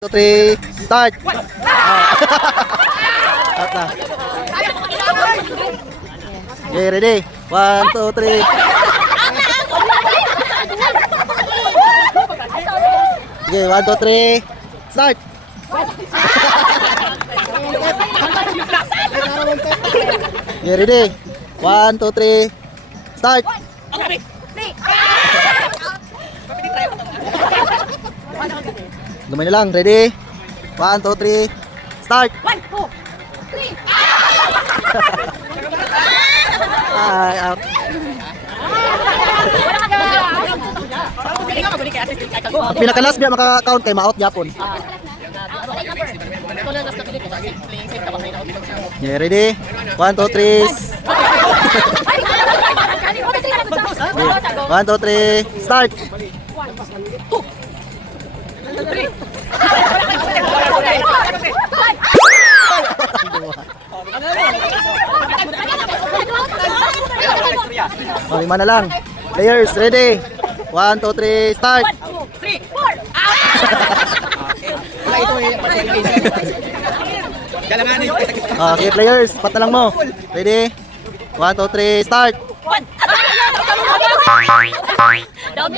2, 3, start! Out na. Okay, ready? 1, 2, 3. Okay, 1, 2, 3. Start! Okay, ready? 1, 2, 3. Start! Lumay na lang, ready? 1, 2, 3. Start! 1, 2, 3. Ay, out. Ang pinakalas biya maka-count kay ma-out yapon. Yeah, ready? 1, 2, 3. 1, 2, 3. Start! Oh, 5 na lang. Players, ready? 1, 2, 3, start! 1, 2, 3, 4. Okay, players, pat na lang mo. Ready? 1, 2, 3, start! 1. Down